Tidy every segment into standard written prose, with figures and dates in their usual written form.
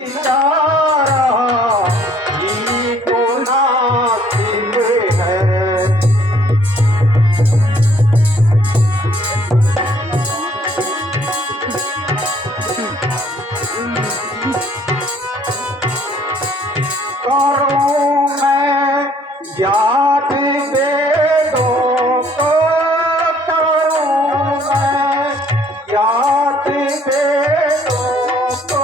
इशारा ही तो नासिब है। करूं मैं याद वेदों को, करूं मैं याद वेदों को,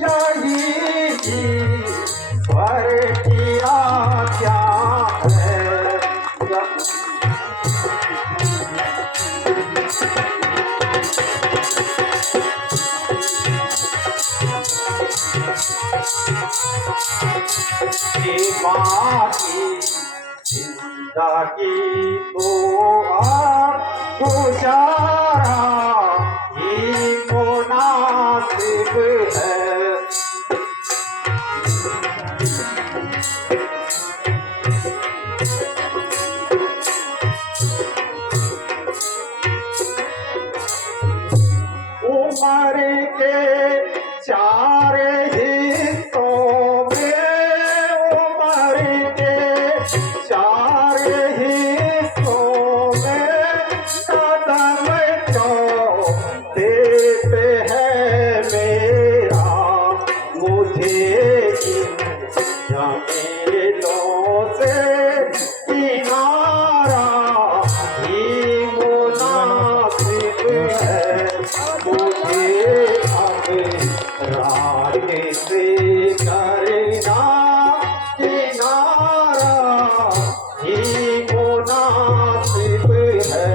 यही ईश्वर की आज्ञा है। माँ की जिंदगी तो आप गुजारा ही मुनासिब है। उम्र के चार हिस्सों में, उम्र के चार हिस्सों में कदम चौथे पे है मेरा। मुझे इन झमेलों से किनारा ही मुनासिब है। मुझे अब रात से करना किनारा ही मुनासिब है।